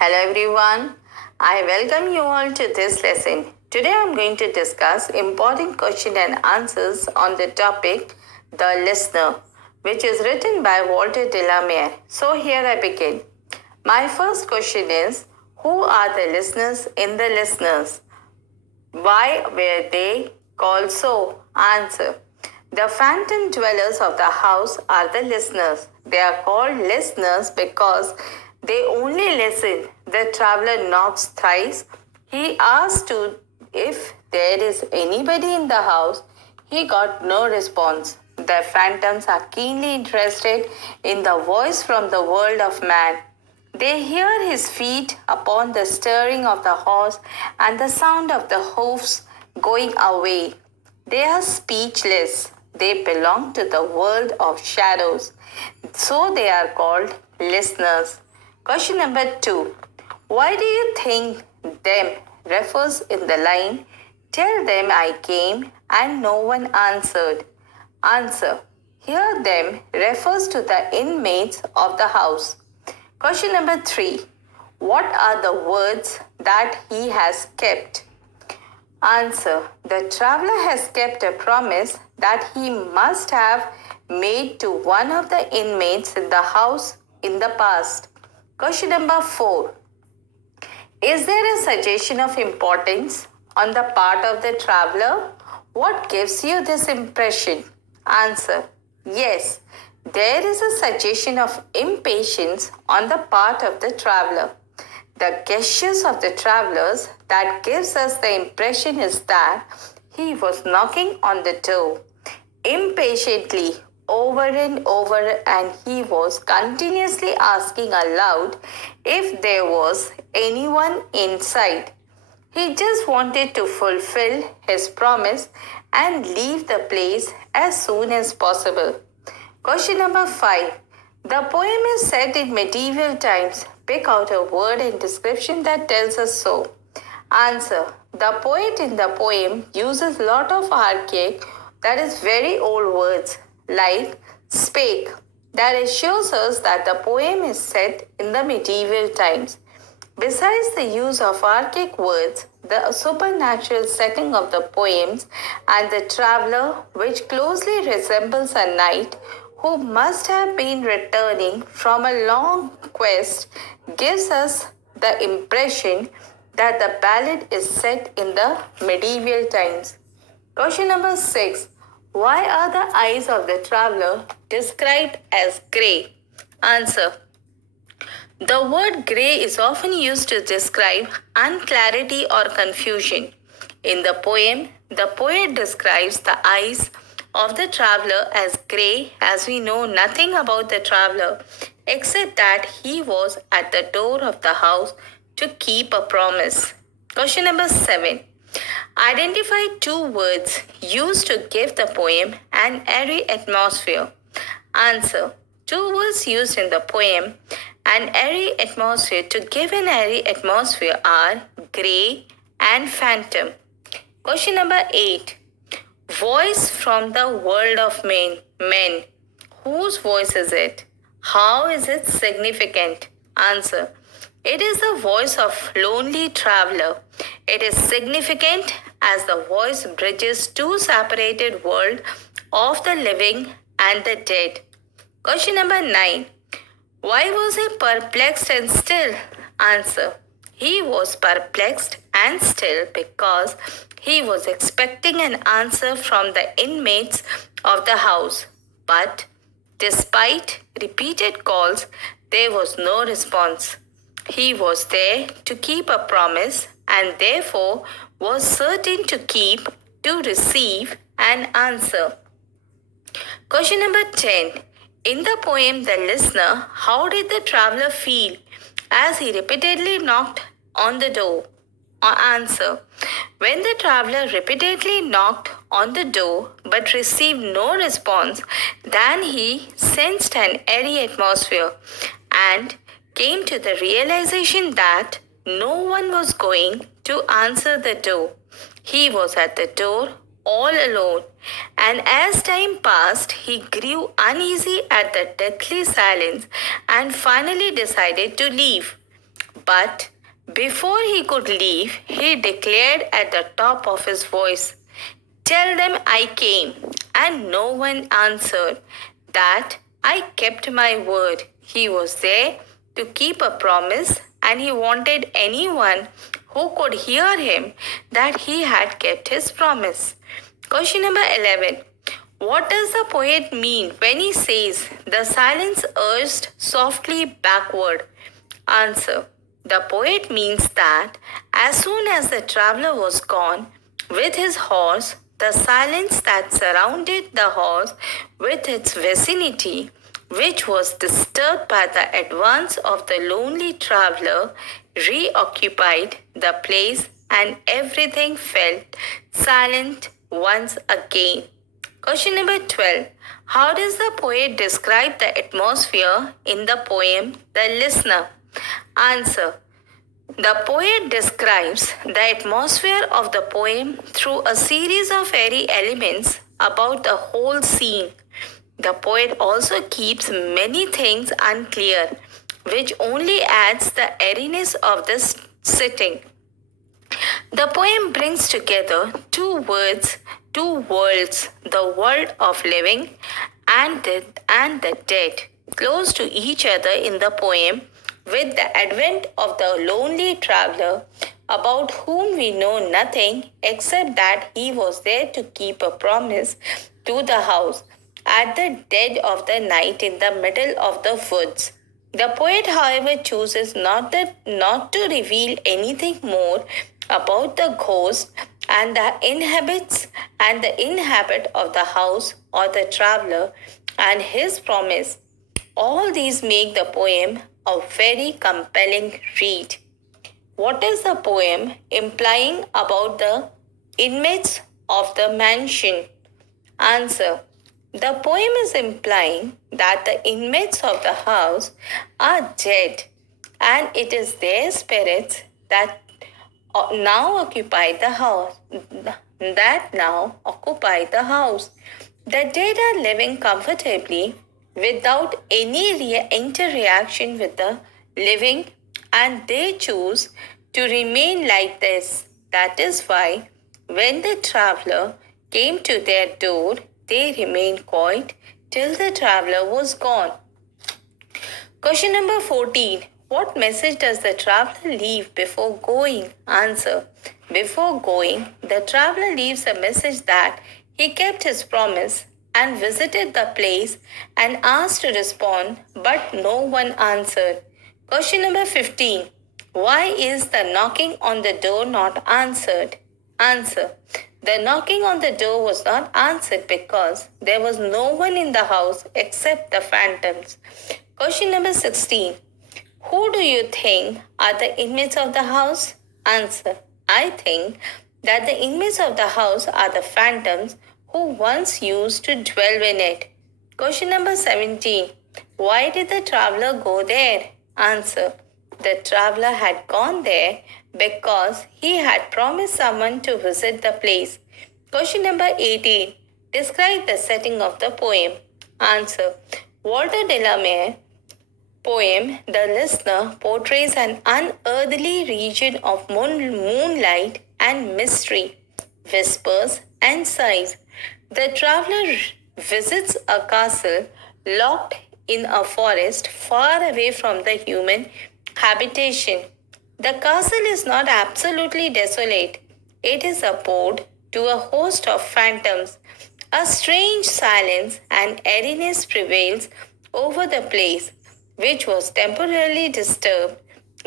Hello everyone. I welcome you all to this lesson. Today I am going to discuss important question and answers on the topic The Listener, which is written by Walter de la Mare. So here I begin. My first question is, who are the listeners in the listeners? Why were they called so? Answer. The phantom dwellers of the house are the listeners. They are called listeners because they only listen. The traveler knocks thrice. He asks if there is anybody in the house. He got no response. The phantoms are keenly interested in the voice from the world of man. They hear his feet upon the stirring of the horse and the sound of the hoofs going away. They are speechless. They belong to the world of shadows. So they are called listeners. Question number 2. Why do you think them refers in the line, tell them I came and no one answered? Answer. Here them refers to the inmates of the house. Question number 3. What are the words that he has kept? Answer. The traveler has kept a promise that he must have made to one of the inmates in the house in the past. Question number 4. Is there a suggestion of importance on the part of the traveler? What gives you this impression? Answer. Yes, there is a suggestion of impatience on the part of the traveler. The gestures of the travelers that gives us the impression is that he was knocking on the door impatiently over and over, and he was continuously asking aloud if there was anyone inside. He just wanted to fulfill his promise and leave the place as soon as possible. Question number 5. The poem is set in medieval times. Pick out a word and description that tells us so. Answer. The poet in the poem uses lot of archaic, that is very old words, like spake. That assures us that the poem is set in the medieval times. Besides the use of archaic words, the supernatural setting of the poems and the traveler, which closely resembles a knight who must have been returning from a long quest, gives us the impression that the ballad is set in the medieval times. Question number 6. Why are the eyes of the traveler described as grey? Answer. The word grey is often used to describe unclarity or confusion. In the poem, the poet describes the eyes of the traveler as grey, as we know nothing about the traveler except that he was at the door of the house to keep a promise. Question number 7. Identify 2 words used to give the poem an airy atmosphere. Answer. 2 words used in the poem an airy atmosphere to give an airy atmosphere are grey and phantom. Question number 8. Voice from the world of men. Whose voice is it? How is it significant? Answer. It is the voice of lonely traveler. It is significant as the voice bridges 2 separated worlds of the living and the dead. Question number 9. Why was he perplexed and still? Answer. He was perplexed and still because he was expecting an answer from the inmates of the house. But despite repeated calls, there was no response. He was there to keep a promise and therefore was certain to receive an answer. Question number 10. In the poem The Listener, how did the traveler feel as he repeatedly knocked on the door? Answer. When the traveler repeatedly knocked on the door but received no response, then he sensed an airy atmosphere and came to the realization that no one was going to answer the door. He was at the door all alone, and as time passed, he grew uneasy at the deathly silence and finally decided to leave. But before he could leave, he declared at the top of his voice, "Tell them I came." And no one answered. That I kept my word. He was there to keep a promise, and he wanted anyone who could hear him that he had kept his promise. Question number 11. What does the poet mean when he says, "The silence urged softly backward"? Answer. The poet means that as soon as the traveler was gone with his horse, the silence that surrounded the horse with its vicinity, which was disturbed by the advance of the lonely traveler, reoccupied the place, and everything felt silent once again. Question number 12. How does the poet describe the atmosphere in the poem The Listener? Answer. The poet describes the atmosphere of the poem through a series of airy elements about the whole scene. The poet also keeps many things unclear, which only adds the airiness of the sitting. The poem brings together two worlds, the world of living and the dead, close to each other in the poem, with the advent of the lonely traveler, about whom we know nothing except that he was there to keep a promise to the house at the dead of the night in the middle of the woods. The poet, however, chooses not to reveal anything more about the ghost and the inhabit of the house or the traveler and his promise. All these make the poem a very compelling read. What is the poem implying about the inmates of the mansion? Answer. The poem is implying that the inmates of the house are dead, and it is their spirits that now occupy the house. The dead are living comfortably without any interaction with the living, and they choose to remain like this. That is why when the traveler came to their door, they remained quiet till the traveler was gone. Question number 14. What message does the traveler leave before going? Answer. Before going, the traveler leaves a message that he kept his promise and visited the place and asked to respond, but no one answered. Question number 15. Why is the knocking on the door not answered? Answer. The knocking on the door was not answered because there was no one in the house except the phantoms. Question number 16. Who do you think are the inmates of the house? Answer. I think that the inmates of the house are the phantoms who once used to dwell in it. Question number 17. Why did the traveler go there? Answer. The traveler had gone there because he had promised someone to visit the place. Question number 18. Describe the setting of the poem. Answer. Walter de la Mare poem, The Listener, portrays an unearthly region of moonlight and mystery, whispers and sighs. The traveler visits a castle locked in a forest far away from the human habitation. The castle is not absolutely desolate. It is abode to a host of phantoms. A strange silence and airiness prevails over the place, which was temporarily disturbed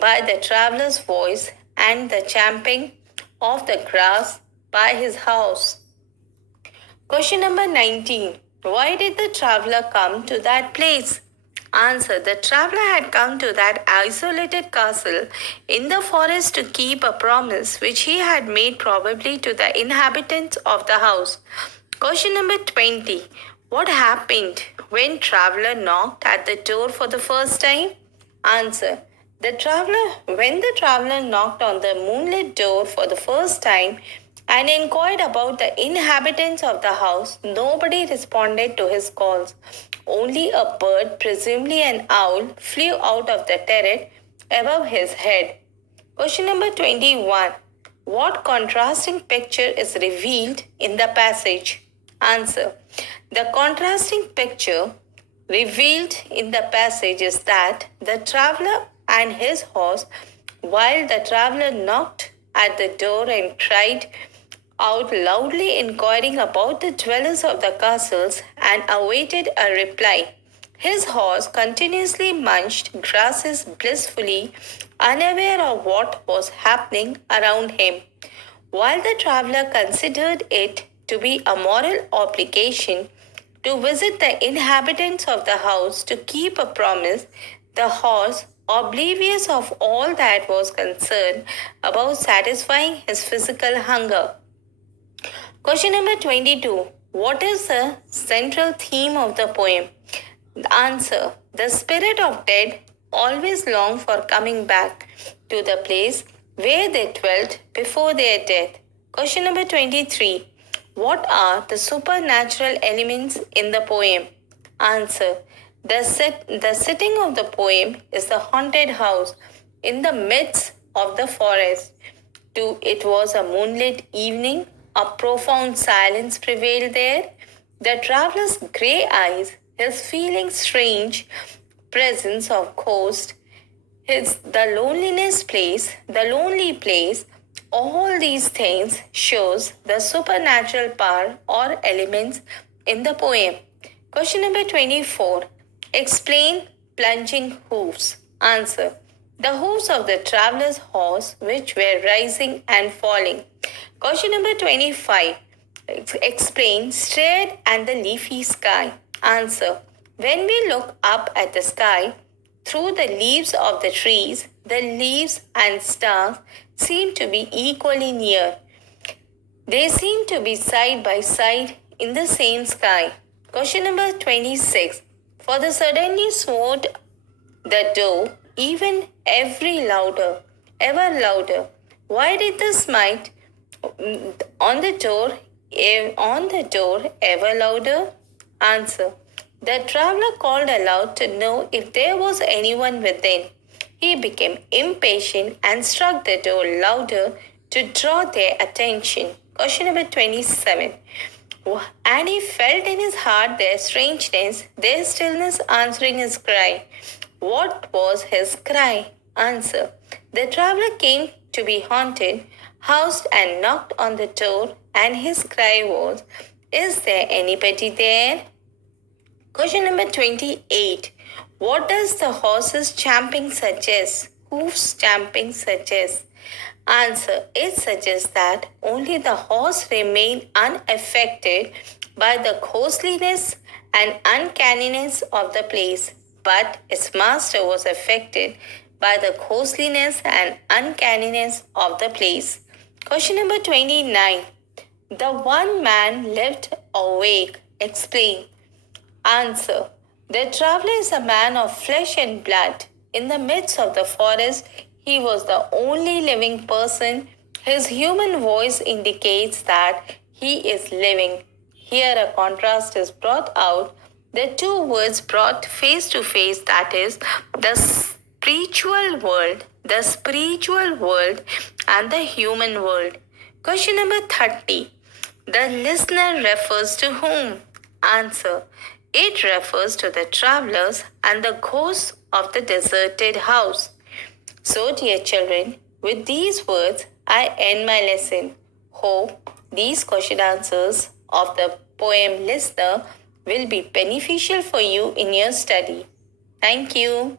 by the traveler's voice and the champing of the grass by his house. Question number 19. Why did the traveler come to that place? Answer. The traveler had come to that isolated castle in the forest to keep a promise which he had made probably to the inhabitants of the house. Question number 20. What happened when traveler knocked at the door for the first time? Answer. When the traveler knocked on the moonlit door for the first time and inquired about the inhabitants of the house, nobody responded to his calls. Only a bird, presumably an owl, flew out of the turret above his head. Question number 21. What contrasting picture is revealed in the passage? Answer. The contrasting picture revealed in the passage is that the traveler and his horse, while the traveler knocked at the door and cried out loudly inquiring about the dwellers of the castles and awaited a reply, his horse continuously munched grasses blissfully, unaware of what was happening around him. While the traveler considered it to be a moral obligation to visit the inhabitants of the house to keep a promise, the horse, oblivious of all that was concerned about satisfying his physical hunger. Question number 22. What is the central theme of the poem? The answer. The spirit of dead always long for coming back to the place where they dwelt before their death. Question number 23. What are the supernatural elements in the poem? Answer. The setting of the poem is the haunted house in the midst of the forest. It was a moonlit evening. A profound silence prevailed there. The traveler's grey eyes, his feeling strange presence of ghost, the lonely place, all these things shows the supernatural power or elements in the poem. Question number 24. Explain plunging hooves. Answer. The hooves of the traveler's horse which were rising and falling. Question number 25. Explain straight and the leafy sky. Answer. When we look up at the sky, through the leaves of the trees, the leaves and stars seem to be equally near. They seem to be side by side in the same sky. Question number 26. For the suddenly smote the door, even ever louder. Why did the smite on the door ever louder? Answer. The traveler called aloud to know if there was anyone within. He became impatient and struck the door louder to draw their attention. Question number 27. And he felt in his heart their strangeness, their stillness answering his cry. What was his cry? Answer. The traveler came to be haunted, housed and knocked on the door, and his cry was, Is there anybody there? Question number 28. What does the horse's champing suggest? Hooves champing suggest? Answer. It suggests that only the horse remained unaffected by the ghostliness and uncanniness of the place, but its master was affected by the ghostliness and uncanniness of the place. Question number 29. The one man left awake. Explain. Answer. The traveler is a man of flesh and blood. In the midst of the forest, he was the only living person. His human voice indicates that he is living. Here a contrast is brought out. The two words brought face to face, that is, the spiritual world and the human world. Question number 30. The listener refers to whom? Answer. It refers to the travelers and the ghosts of the deserted house. So, dear children, with these words, I end my lesson. Hope these question answers of the poem Listener will be beneficial for you in your study. Thank you.